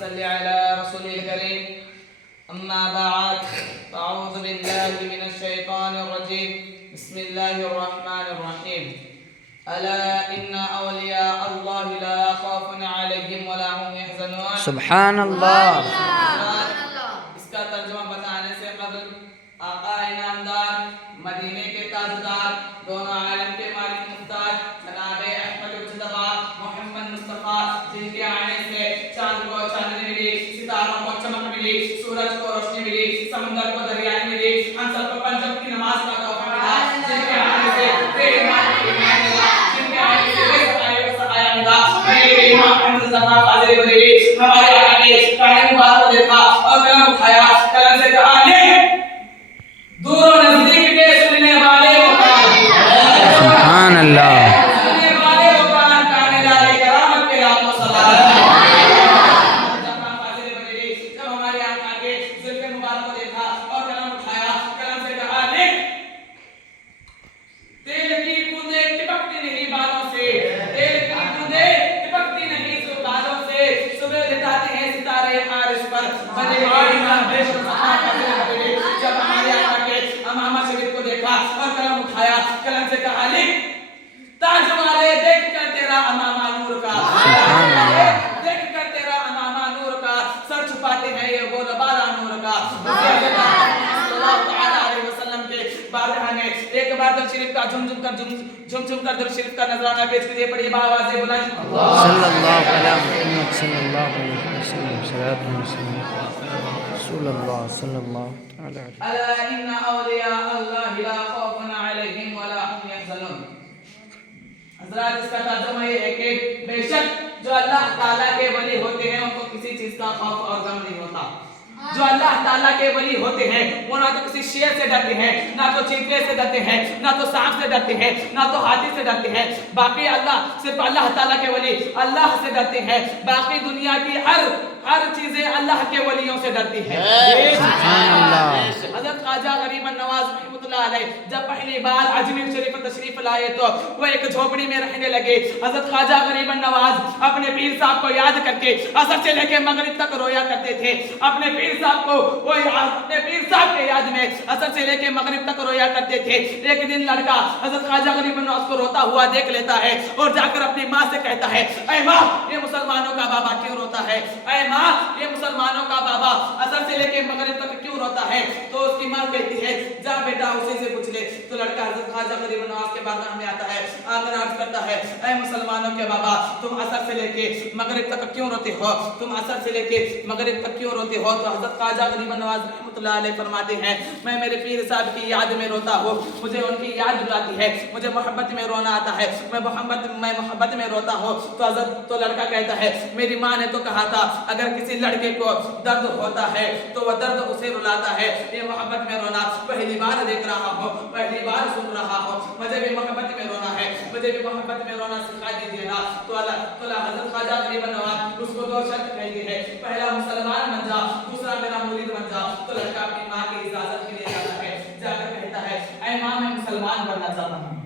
صل على رسول الكريم. أما بعد فأعوذ بالله من الشيطان الرجيم. بسم الله الرحمن الرحيم. ألا إن أولياء الله لا خوف عليهم ولا هم يحزنون. سبحان اللہ. اس کا ترجمہ بتانے سے قبل آقا انعامدار مدینے کے تاجدار دونوں عالم کے مالک مختار جناب احمد مجتبی محمد مصطفیٰ جن کے آنے سے چاند کو چاندنی ملی، ستاروں کو چمک ملی، سورج کو روشنی ملی، سمندر کو دریائی ملی، ہم سب کو پنجب کی نماز کا تحفہ ملا، جن کے آنے سے بے ایمان کو ایمان ملا، جن کے آنے سے بے سقائے کو سقایا ملا. میرے امام احمد رضا قادری بریلوی ہمارے آقا کے کانے مبارک کو دیکھا اور قلم اٹھایا، قلم سے کہا دور و نزدیک کے سننے والے وہ کان، سبحان اللہ. سننے والے وہ کان، کانے لالے کرامت کے لاکھوں سلام. جب ہمارے آقا کے زلف مبارک کو دیکھا اور قلم اٹھایا، قلم سے کہا لکھ. تیل کی بوندیں ٹپکتی نہیں بالوں سے، تیل کی بوندیں ٹپکتی نہیں بالوں سے، صبح لٹاتے ہیں ستارے عارش پر، بڑے بڑی نام بے شمار کرتے ہیں. جب ہمارے آقا کے امامہ شریف کو دیکھا اور قلم اٹھایا، قلم سے کہا لکھ. تاج والے دیکھ کر تیرا امامہ نور کا، دیکھ کر تیرا امامہ نور کا، سر چھپاتے ہیں یہ وہ لبالا نور کا. صلی اللہ تعالیٰ علیہ وسلم کے بارگاہ میں ایک بار درود شریف کا جھم جھم کر درود شریف کا نذرانہ پیش کیجیے. پڑھیے بآواز بلند. صلی اللہ علیہ محمد صلی اللہ علیہ وسلم. صلوات رسول اللہ صلی اللہ علیہ وسلم. ألا إن أولياء الله لا خوف عليهم ولا هم يحزنون. حضرات اس کا ترجمہ یہ ہے کہ بے شک جو اللہ تعالیٰ کے ولی ہوتے ہیں ان کو کسی چیز کا خوف اور غم نہیں ہوتا. جو اللہ تعالیٰ کے ولی ہوتے ہیں وہ نہ تو کسی شیر سے ڈرتے ہیں، نہ تو چیتے سے ڈرتے ہیں، نہ تو سانپ سے ڈرتے ہیں، نہ تو ہاتھی سے ڈرتے ہیں. باقی صرف اللہ تعالیٰ کے ولی اللہ سے ڈرتے ہیں. باقی دنیا کی ہر چیزیں اللہ کے ولیوں سے ڈرتی ہیں. سبحان اللہ. حضرت خواجہ غریب النواز رحمۃ اللہ علیہ جب پہلی بار اجمیر شریف تشریف لائے تو وہ ایک جھوپڑی میں رہنے لگے. حضرت خواجہ غریب النواز اپنے پیر صاحب کو یاد کر کے عصر سے لے کے مغرب تک رویا کرتے تھے. اپنے پیر صاحب کو وہ اپنے پیر صاحب کے یاد میں عصر سے لے کے مغرب تک رویا کرتے تھے. ایک دن لڑکا حضرت خواجہ غریب النواز کو روتا ہوا دیکھ لیتا ہے اور جا کر اپنی ماں سے کہتا ہے اے ماں یہ مسلمانوں کا بابا کیوں روتا ہے؟ اے ماں یہ مسلمانوں کا بابا عصر سے لے کے مغرب تک کیوں روتا ہے؟ تو اس کی ماں کہتی ہے جا بیٹا اسی سے پوچھ لے. تو لڑکا حضرت خواجہ غریب النواز کے بارگاہ میں آتا ہے، آ کر عرض کرتا ہے اے مسلمانوں کے بابا تم عصر سے لے کے مغرب تک کیوں روتے ہو؟ تم عصر سے لے کے مغرب تک کیوں روتے ہو؟ تو حضرت خواجہ غریب النواز رحمۃ اللہ علیہ فرماتے ہیں میں میرے پیر صاحب کی یاد میں روتا ہوں، مجھے ان کی یاد دلاتی ہے، مجھے محبت میں رونا آتا ہے، میں محبت میں روتا ہوں. تو لڑکا کہتا ہے میری ماں نے تو کہا تھا اگر کسی لڑکے کو درد ہوتا ہے تو وہ درد اسے رلاتا ہے. یہ محبت میں رونا پہلی بار دیکھ رہا ہوں، پہلی بار سن رہا ہوں. مجھے بھی محبت میں رونا ہے، مجھے بھی محبت میں رونا سکھا دیجیے نا. تو حضرت خواجہ غریب النواز اس کو دو شرط کہتی ہے، پہلا مسلمان بن جا، دوسرا میرا مرید بن جا. تو لڑکا اپنی ماں کی اجازت کے لیے جاتا ہے، جا کر کہتا ہے اے ماں میں مسلمان بننا چاہتا ہوں.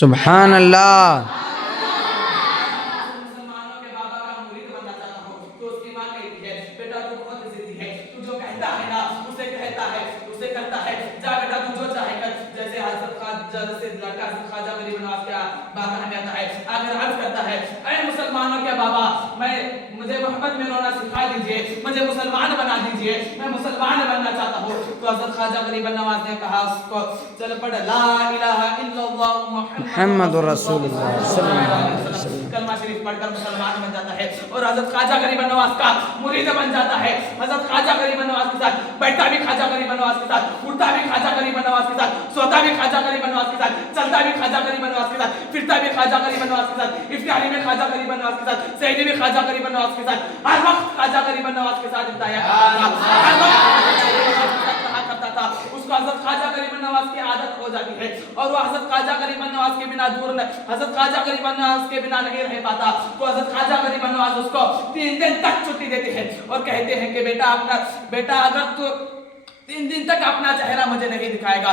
سبحان اللہ. مسلمانوں کے بابا کا مرید بننا چاہتا ہوں. تو اس کی ماں کہتی ہے بیٹا تو بہت ضدی ہے، تو جو کہتا ہے نا اسے کہتا ہے، اسے کرتا ہے. جا بیٹا تو جو چاہے کر. جیسے لڑکا حضرت خواجہ غریب النواز کے بارگاہ میں آتا ہے، آ کر عرض کرتا ہے اے مسلمانوں کے بابا مجھے محبت میں رونا سکھا دیجئے، مجھے مسلمان بنا دیجئے، میں مسلمان بننا چاہتا ہوں. تو حضرت خواجہ غریب النواز نے کہا اس کو چل پڑھ لا الہ الا اللہ محمد رسول اللہ صلی اللہ علیہ وسلم. کلمہ شریف پڑھ کر مسلمان بن جاتا ہے اور حضرت خواجہ غریب النواز کا مرید بن جاتا ہے. حضرت خواجہ غریب النواز کے ساتھ بیٹھتا بھی خواجہ غریب النواز کے ساتھ، اٹھتا بھی خواجہ غریب النواز کے ساتھ، سوتا بھی خواجہ غریب النواز کے ساتھ، چلتا بھی خواجہ غریب النواز کے ساتھ، پھرتا بھی خواجہ غریب النواز کے ساتھ، افطاری میں خواجہ غریب النواز کے ساتھ، سحری میں خواجہ غریب النواز کے ساتھ. ہر وقت خواجہ غریب النواز کے ساتھ رہا کرتا تھا. اس کو حضرت خواجہ غریب النواز کی عادت ہو جاتی ہے اور وہ حضرت خواجہ غریب النواز کے بنا حضرت خواجہ غریب النواز کے بنا نہیں رہ پاتا. تو حضرت خواجہ غریب النواز اس کو 3 دن تک چھٹی دیتے ہیں اور کہتے ہیں کہ بیٹا اگر تو 3 دن تک اپنا چہرہ مجھے نہیں دکھائے گا.